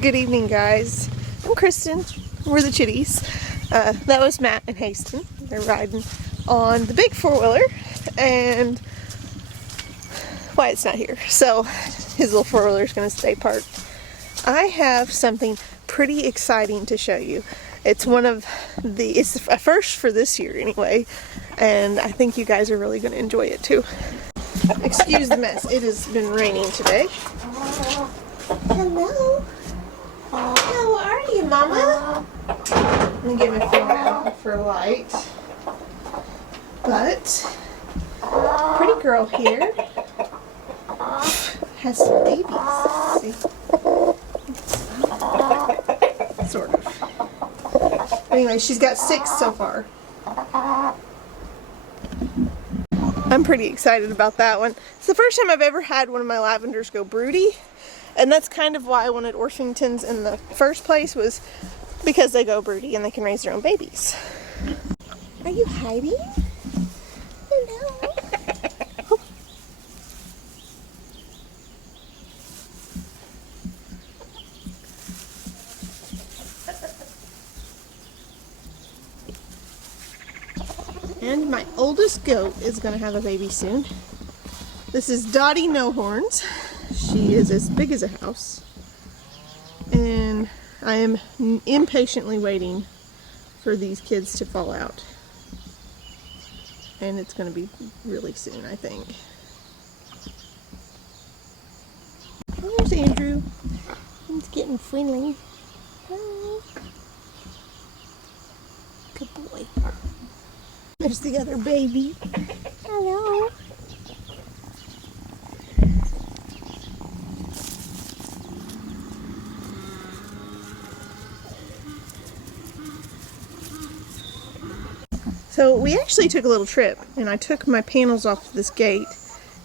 Good evening, guys. I'm Kristen. We're the Chitties. That was Matt and Haston. They're riding on the big four-wheeler, and Wyatt's not here, so his little four-wheeler is going to stay parked. I have something pretty exciting to show you. It's it's a first for this year anyway, and I think you guys are really going to enjoy it too. Excuse the mess. It has been raining today. Hello. How are you, Mama? Let me get my phone out for light. But pretty girl here has some babies. See? Sort of. Anyway, she's got 6 so far. I'm pretty excited about that one. It's the first time I've ever had one of my lavenders go broody, and that's kind of why I wanted Orpingtons in the first place, was because they go broody and they can raise their own babies. Are you hiding? Hello. And my oldest goat is going to have a baby soon. This is Dottie No Horns. She is as big as a house. And I am impatiently waiting for these kids to fall out. And it's going to be really soon, I think. Oh, there's Andrew. He's getting friendly. Hi. Good boy. There's the other baby. Hello. So we actually took a little trip, and I took my panels off this gate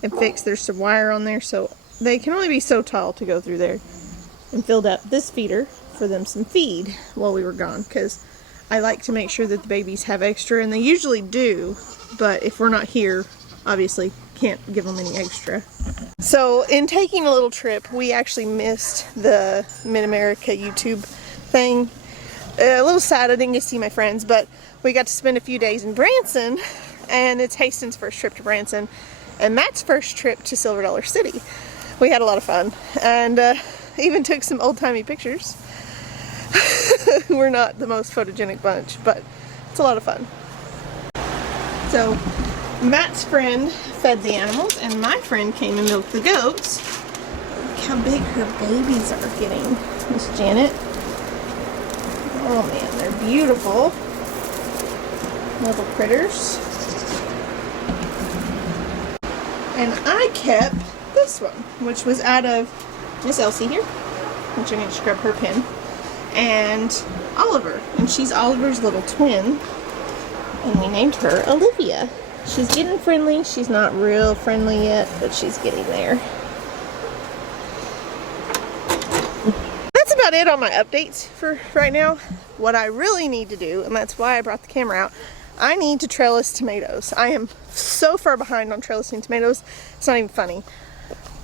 and fixed. There's some wire on there, so they can only be so tall to go through there, and filled up this feeder for them some feed while we were gone, because I like to make sure that the babies have extra, and they usually do, but if we're not here, obviously can't give them any extra. So in taking a little trip, we actually missed the Mid-America YouTube thing. A little sad I didn't get to see my friends, but we got to spend a few days in Branson, and it's Haston's first trip to Branson, and Matt's first trip to Silver Dollar City. We had a lot of fun, and even took some old-timey pictures. We're not the most photogenic bunch, but it's a lot of fun. So Matt's friend fed the animals, and my friend came and milked the goats. Look how big her babies are getting, Miss Janet. Oh man, they're beautiful little critters. And I kept this one, which was out of Miss Elsie here, which I'm going to scrub her pen, and Oliver, and she's Oliver's little twin, and we named her Olivia. She's getting friendly. She's not real friendly yet, but she's getting there. That's about it on my updates for right now. What I really need to do, and that's why I brought the camera out, I need to trellis tomatoes. I am so far behind on trellising tomatoes, it's not even funny.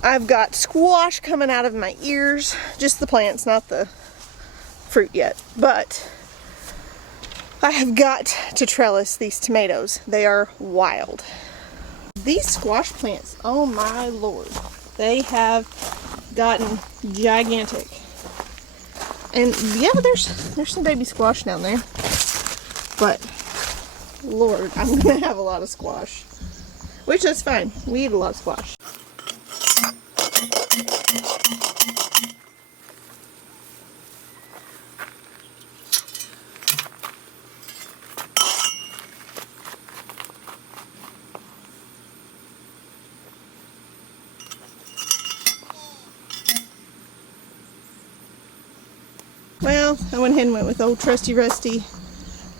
I've got squash coming out of my ears, just the plants, not the fruit yet, but I have got to trellis these tomatoes. They are wild. These squash plants, oh my lord, they have gotten gigantic. And yeah, there's some baby squash down there, but lord, I'm gonna have a lot of squash, which that's fine. We eat a lot of squash. Well, I went ahead and went with old trusty rusty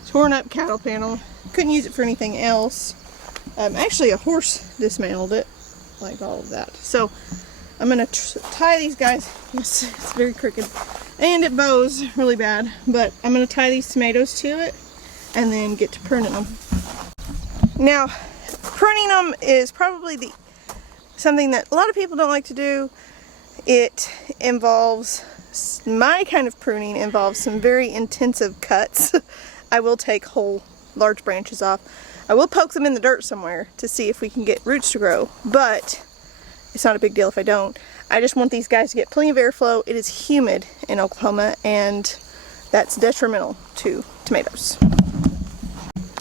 torn up cattle panel. Couldn't use it for anything else. Actually, a horse dismantled it, like all of that. So I'm gonna tie these guys. Yes, it's very crooked, and it bows really bad. But I'm gonna tie these tomatoes to it, and then get to pruning them. Now, pruning them is probably something that a lot of people don't like to do. It involves My kind of pruning involves some very intensive cuts. I will take whole large branches off. I will poke them in the dirt somewhere to see if we can get roots to grow, but it's not a big deal if I don't. I just want these guys to get plenty of airflow. It is humid in Oklahoma, and that's detrimental to tomatoes.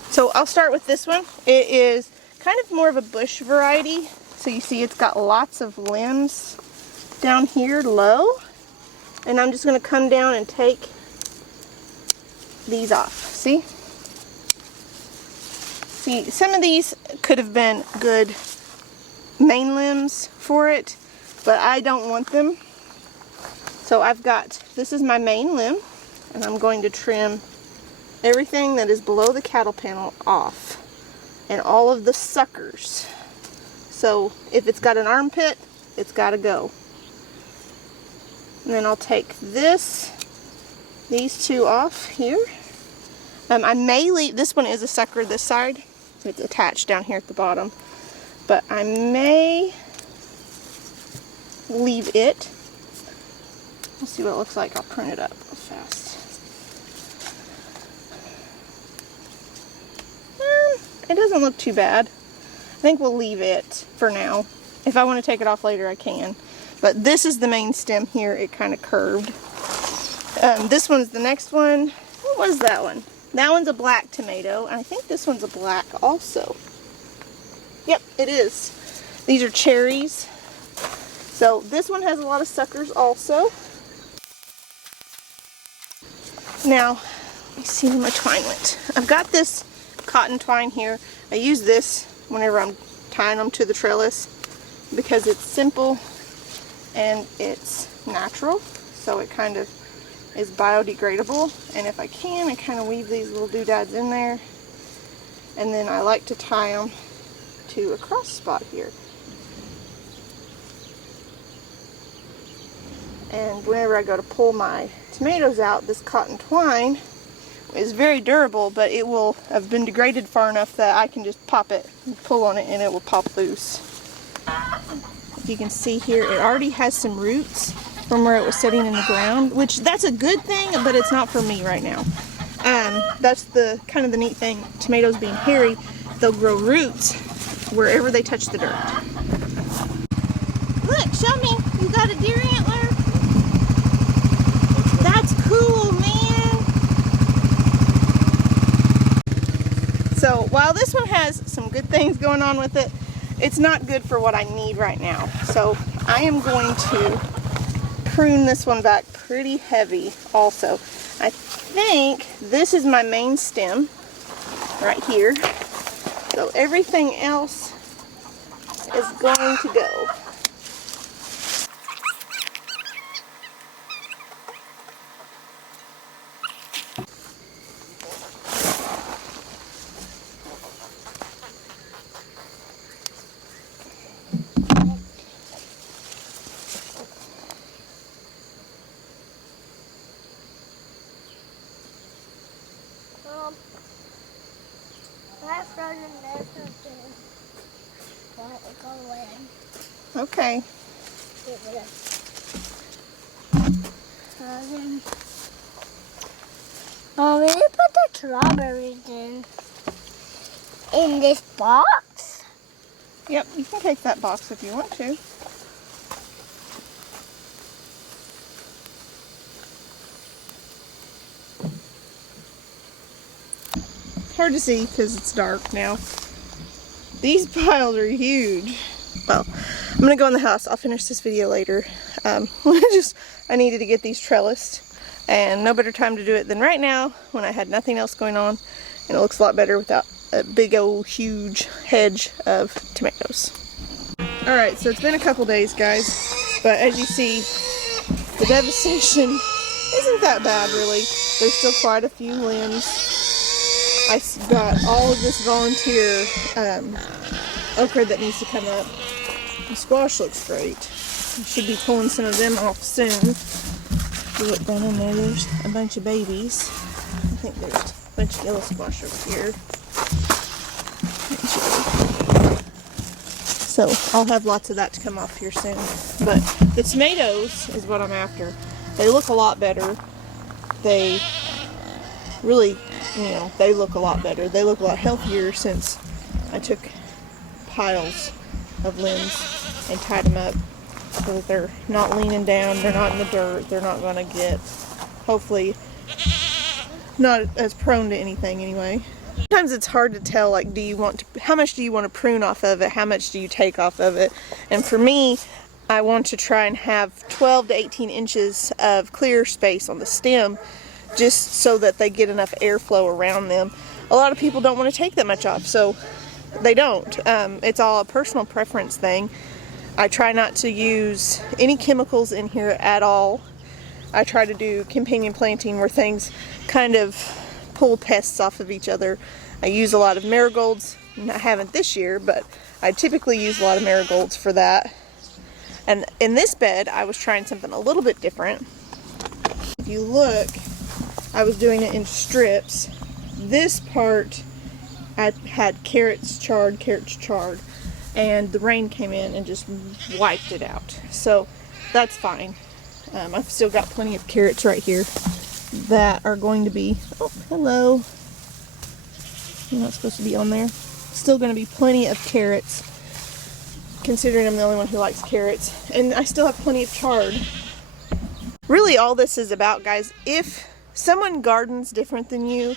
So I'll start with this one. It is kind of more of a bush variety. So you see it's got lots of limbs down here low. And I'm just going to come down and take these off. See? See, some of these could have been good main limbs for it, but I don't want them. So this is my main limb, and I'm going to trim everything that is below the cattle panel off, and all of the suckers. So if it's got an armpit, it's got to go. And then I'll take these two off here. I may leave, this one is a sucker this side. It's attached down here at the bottom. But I may leave it. Let's see what it looks like. I'll prune it up real fast. It doesn't look too bad. I think we'll leave it for now. If I want to take it off later, I can. But this is the main stem here. It kind of curved. This one's the next one. What was that one? That one's a black tomato. And I think this one's a black also. Yep, it is. These are cherries. So this one has a lot of suckers also. Now, let me see where my twine went. I've got this cotton twine here. I use this whenever I'm tying them to the trellis because it's simple and it's natural, so it kind of is biodegradable. And if I can, I kind of weave these little doodads in there, and then I like to tie them to a cross spot here. And whenever I go to pull my tomatoes out, this cotton twine is very durable, but it will have been degraded far enough that I can just pop it and pull on it and it will pop loose. If you can see here, it already has some roots from where it was sitting in the ground, which that's a good thing, but it's not for me right now. That's the kind of the neat thing. Tomatoes being hairy, they'll grow roots wherever they touch the dirt. Look, show me. You got a deer antler? That's cool, man. So while this one has some good things going on with it, it's not good for what I need right now. So I am going to prune this one back pretty heavy also. I think this is my main stem right here. So everything else is going to go. Okay. Oh, will you put the strawberries in this box? Yep, you can take that box if you want to. It's hard to see because it's dark now. These piles are huge. Well, I'm going to go in the house. I'll finish this video later. I needed to get these trellised, and no better time to do it than right now when I had nothing else going on, and it looks a lot better without a big old huge hedge of tomatoes. Alright, so it's been a couple days, guys, but as you see, the devastation isn't that bad really. There's still quite a few limbs. I got all of this volunteer okra that needs to come up. The squash looks great. I should be pulling some of them off soon. If you look down in there, there's a bunch of babies. I think there's a bunch of yellow squash over here. So I'll have lots of that to come off here soon. But the tomatoes is what I'm after. They look a lot better. They really, you know, they look a lot better. They look a lot healthier since I took piles of limbs and tied them up so that they're not leaning down, they're not in the dirt, they're not going to get, hopefully, not as prone to anything anyway. Sometimes it's hard to tell, like, how much do you want to prune off of it, how much do you take off of it, and for me, I want to try and have 12 to 18 inches of clear space on the stem just so that they get enough airflow around them. A lot of people don't want to take that much off, so they don't. It's all a personal preference thing. I try not to use any chemicals in here at all. I try to do companion planting where things kind of pull pests off of each other. I use a lot of marigolds. I haven't this year, but I typically use a lot of marigolds for that. And in this bed, I was trying something a little bit different. If you look, I was doing it in strips. This part, I had carrots charred, and the rain came in and just wiped it out. So that's fine. I've still got plenty of carrots right here that are going to be, oh, hello. You're not supposed to be on there. Still going to be plenty of carrots, considering I'm the only one who likes carrots. And I still have plenty of chard. Really all this is about, guys, if someone gardens different than you,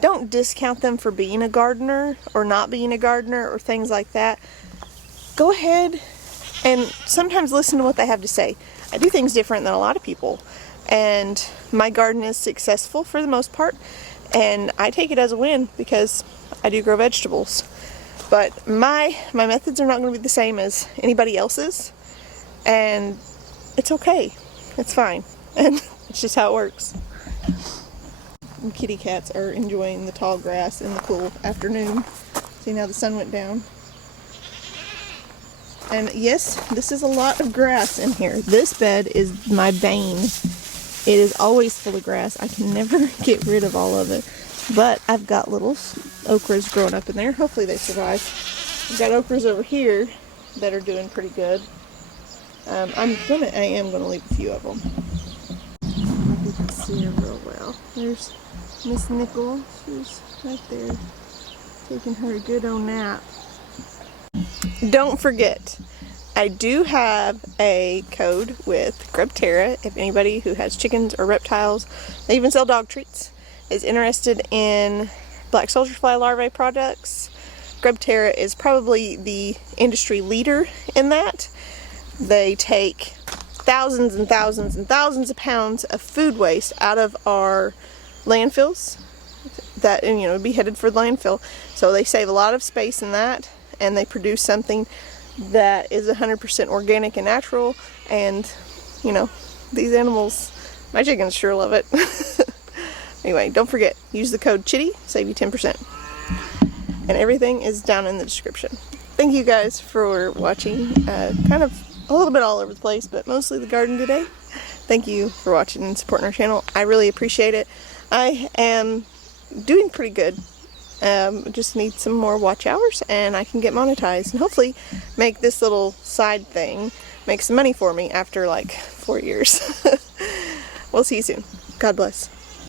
don't discount them for being a gardener or not being a gardener or things like that. Go ahead and sometimes listen to what they have to say. I do things different than a lot of people, and my garden is successful for the most part, and I take it as a win because I do grow vegetables. But my methods are not going to be the same as anybody else's, and it's okay. It's fine, and it's just how it works. And kitty cats are enjoying the tall grass in the cool afternoon. See, now the sun went down. And yes, this is a lot of grass in here. This bed is my bane. It is always full of grass. I can never get rid of all of it. But I've got little okras growing up in there. Hopefully they survive. I've got okras over here that are doing pretty good. I am gonna leave a few of them. I don't know if you can see her real well. There's Miss Nickel. She's right there taking her a good old nap. Don't forget, I do have a code with Grub Terra. If anybody who has chickens or reptiles, they even sell dog treats, is interested in black soldier fly larvae products, Grub Terra is probably the industry leader in that. They take thousands and thousands and thousands of pounds of food waste out of our landfills that, you know, would be headed for the landfill. So they save a lot of space in that, and they produce something that is 100% organic and natural, and, you know, these animals, my chickens sure love it. Anyway, don't forget, use the code Chitty, save you 10%. And everything is down in the description. Thank you guys for watching. Kind of a little bit all over the place, but mostly the garden today. Thank you for watching and supporting our channel. I really appreciate it. I am doing pretty good. Just need some more watch hours and I can get monetized and hopefully make this little side thing make some money for me after like 4 years. We'll see you soon. God bless.